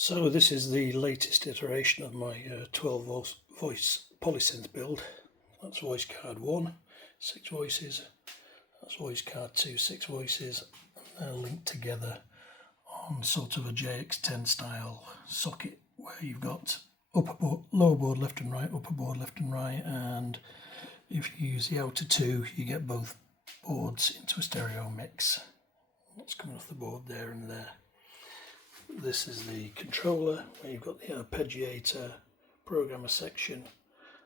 So this is the latest iteration of my 12 voice polysynth build. That's voice card 1, 6 voices. That's voice card 2, 6 voices. And they're linked together on sort of a JX10 style socket where you've got upper board, lower board left and right, upper board left and right, and if you use the outer two you get both boards into a stereo mix. That's coming off the board there and there. This is the controller where you've got the arpeggiator, programmer section,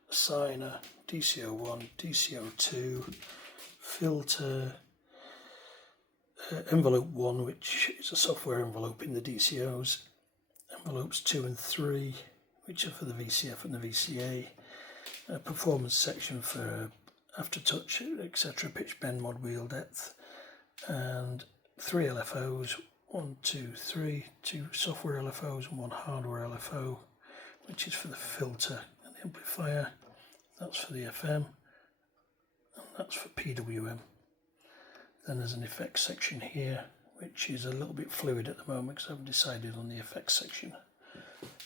assigner, DCO1, DCO2, filter, envelope 1, which is a software envelope in the DCOs, envelopes 2 and 3, which are for the VCF and the VCA, a performance section for aftertouch, etc., pitch, bend, mod, wheel, depth, and 3 LFOs. 1, 2, 3, 2 software LFOs and 1 hardware LFO, which is for the filter and the amplifier. That's for the FM, and that's for PWM. Then there's an effects section here, which is a little bit fluid at the moment because I haven't decided on the effects section.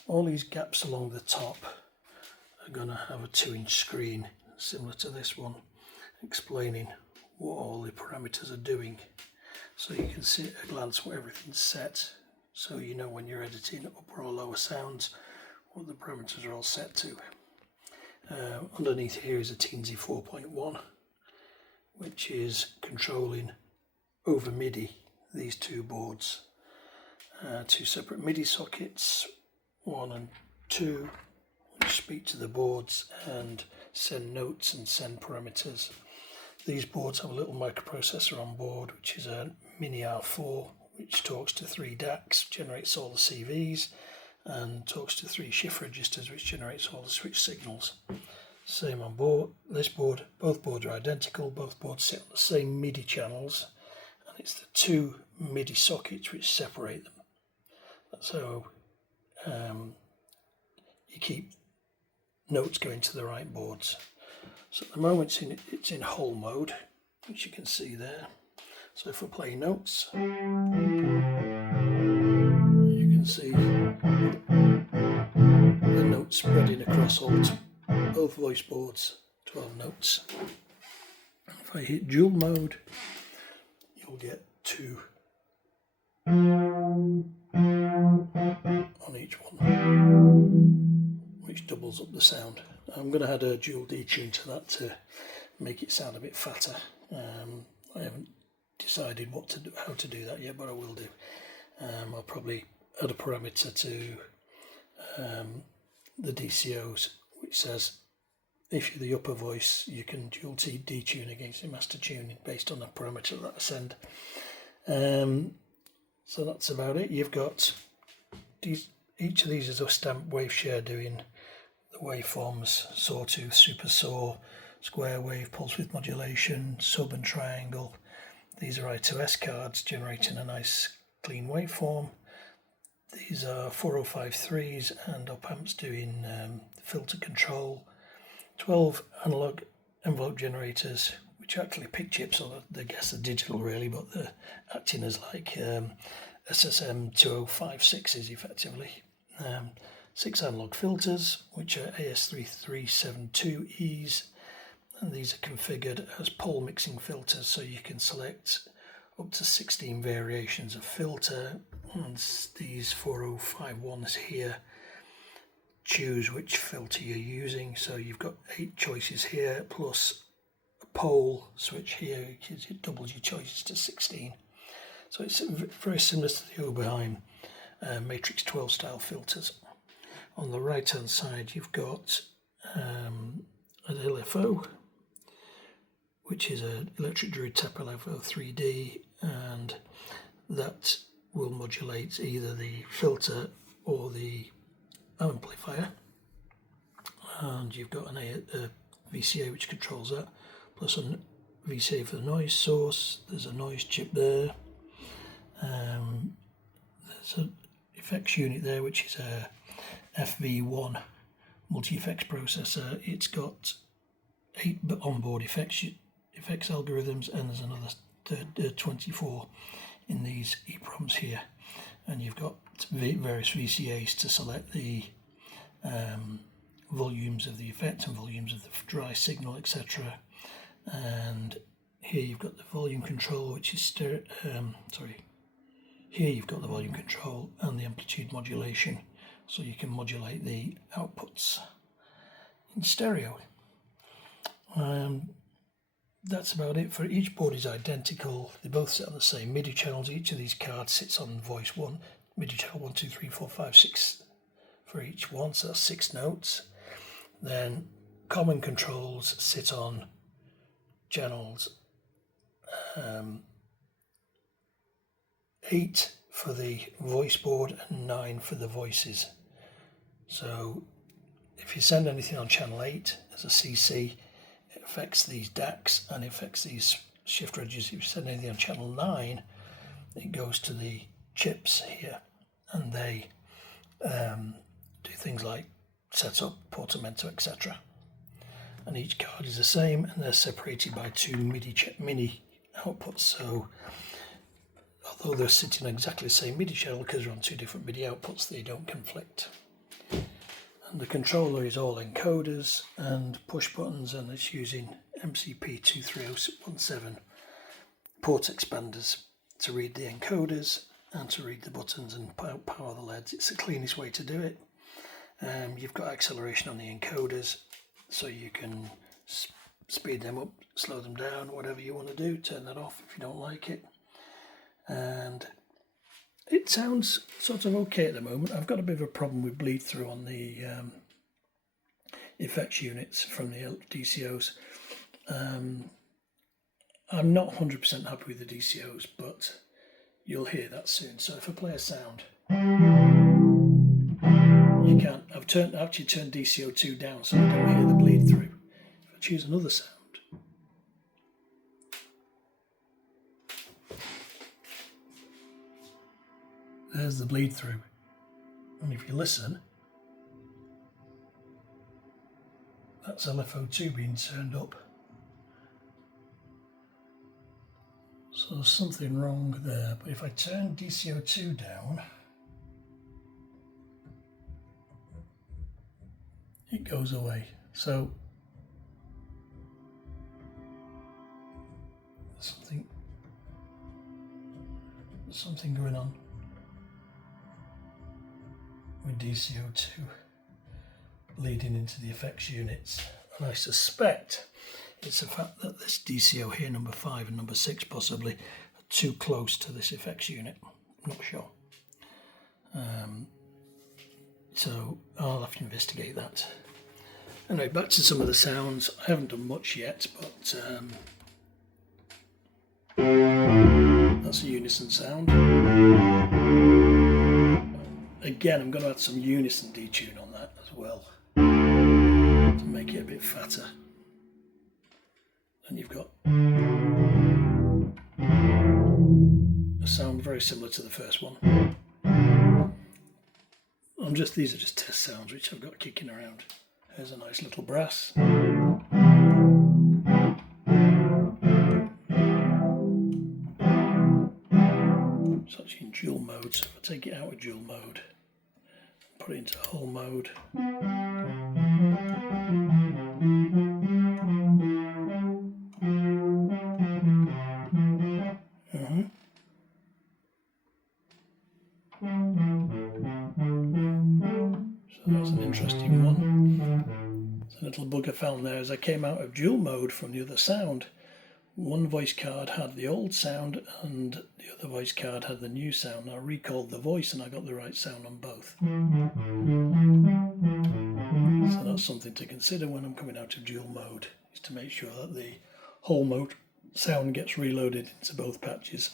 All these gaps along the top are going to have a 2-inch screen, similar to this one, explaining what all the parameters are doing. So you can see at a glance what everything's set, so you know when you're editing upper or lower sounds what the parameters are all set to. Underneath here is a Teensy 4.1, which is controlling over MIDI these two boards. 2 separate MIDI sockets, 1 and 2, which speak to the boards and send notes and send parameters. These boards have a little microprocessor on board, which is a Mini R4, which talks to 3 DACs, generates all the CVs, and talks to 3 shift registers, which generates all the switch signals. Same on board this board. Both boards are identical. Both boards sit on the same MIDI channels, and it's the 2 MIDI sockets which separate them. That's how you keep notes going to the right boards. So at the moment it's in whole mode, which you can see there. So if we play notes, you can see the notes spreading across both voice boards, 12 notes. If I hit dual mode, you'll get 2 on each one, which doubles up the sound. I'm going to add a dual detune to that to make it sound a bit fatter. I haven't decided how to do that yet, but I will do. I'll probably add a parameter to the DCOs, which says if you're the upper voice, you can dual detune against the master tuning based on the parameter that I send. So that's about it. You've got each of these is a stamped wave share doing the waveforms: sawtooth, super saw, square wave, pulse width modulation, sub and triangle. These are I2S cards generating a nice clean waveform. These are 4053s and op amps doing filter control. 12 analog envelope generators, which are actually pick chips, or I guess they're digital really, but they're acting as like SSM 2056s effectively. 6 analog filters, which are AS3372Es, and these are configured as pole mixing filters, so you can select up to 16 variations of filter, and these 4051s here choose which filter you're using. So you've got 8 choices here, plus a pole switch here, because it doubles your choices to 16. So it's very similar to the Oberheim Matrix 12 style filters. On the right hand side you've got an LFO, which is an electric Druid tap LFO 3D, and that will modulate either the filter or the amplifier. And you've got a VCA which controls that, plus a VCA for the noise source. There's a noise chip there. There's an effects unit there, which is a FV1 multi-effects processor. It's got 8 onboard effects algorithms, and there's another 24 in these EEPROMs here. and you've got various VCAs to select the volumes of the effect and volumes of the dry signal, etc. And here you've got the volume control, which is here you've got the volume control and the amplitude modulation, so you can modulate the outputs in stereo. That's about it. For each board is identical. They both sit on the same MIDI channels. Each of these cards sits on voice 1, MIDI channel 1, 2, 3, 4, 5, 6 for each one, so that's 6 notes. Then common controls sit on channels 8 for the voice board and 9 for the voices. So if you send anything on channel 8 as a CC, it affects these DACs and it affects these shift registers. If you send anything on channel 9, it goes to the chips here, and they do things like setup, portamento, etc. And each card is the same, and they're separated by 2 MIDI outputs. So although they're sitting on exactly the same MIDI channel, because they're on 2 different MIDI outputs, they don't conflict. And the controller is all encoders and push buttons, and it's using MCP 23017 port expanders to read the encoders and to read the buttons and power the LEDs. It's the cleanest way to do it. You've got acceleration on the encoders, so you can speed them up, slow them down, whatever you want to do. Turn that off if you don't like it. And it sounds sort of okay at the moment. I've got a bit of a problem with bleed through on the effects units from the DCOs. I'm not 100% happy with the DCOs, but you'll hear that soon. So if I play a sound, you can't. I've actually turned DCO2 down so I don't hear the bleed through. If I choose another sound, there's the bleed through. And if you listen, that's LFO2 being turned up. So there's something wrong there. But if I turn DCO2 down, it goes away. So there's something going on with DCO2 bleeding into the effects units, and I suspect it's the fact that this DCO here, number 5 and number 6 possibly, are too close to this effects unit. I'm not sure. So I'll have to investigate that. Anyway, back to some of the sounds. I haven't done much yet, but that's a unison sound. Again, I'm going to add some unison detune on that as well to make it a bit fatter. And you've got a sound very similar to the first one. These are just test sounds which I've got kicking around. There's a nice little brass. It's actually in dual mode, so if I take it out of dual mode, put it into whole mode, so that's an interesting one. It's a little bug I found there as I came out of dual mode from the other sound. One voice card had the old sound and the other voice card had the new sound. I recalled the voice and I got the right sound on both. So that's something to consider when I'm coming out of dual mode, is to make sure that the whole mode sound gets reloaded into both patches.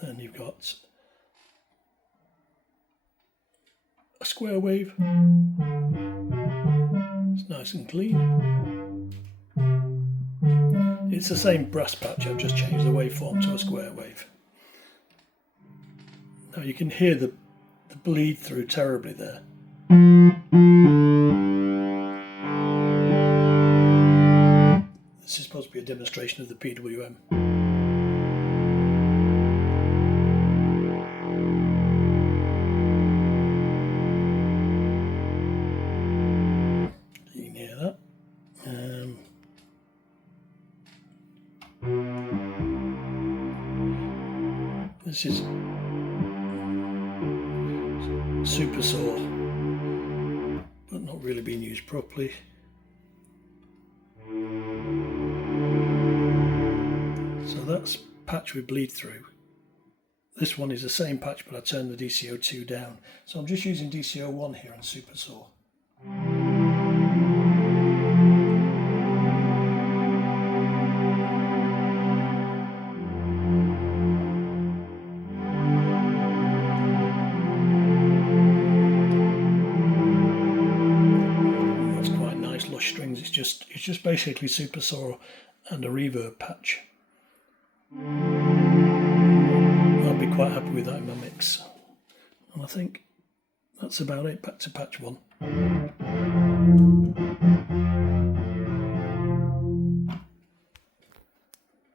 Then you've got a square wave. It's nice and clean. It's the same brass patch, I've just changed the waveform to a square wave. Now you can hear the bleed through terribly there. This is supposed to be a demonstration of the PWM. This is super saw, but not really being used properly. So that's patch with bleed through. This one is the same patch, but I turned the DCO2 down. So I'm just using DCO1 here on super saw. Strings. It's just basically super saw and a reverb patch. I'll be quite happy with that in my mix. And I think that's about it. Back to patch 1.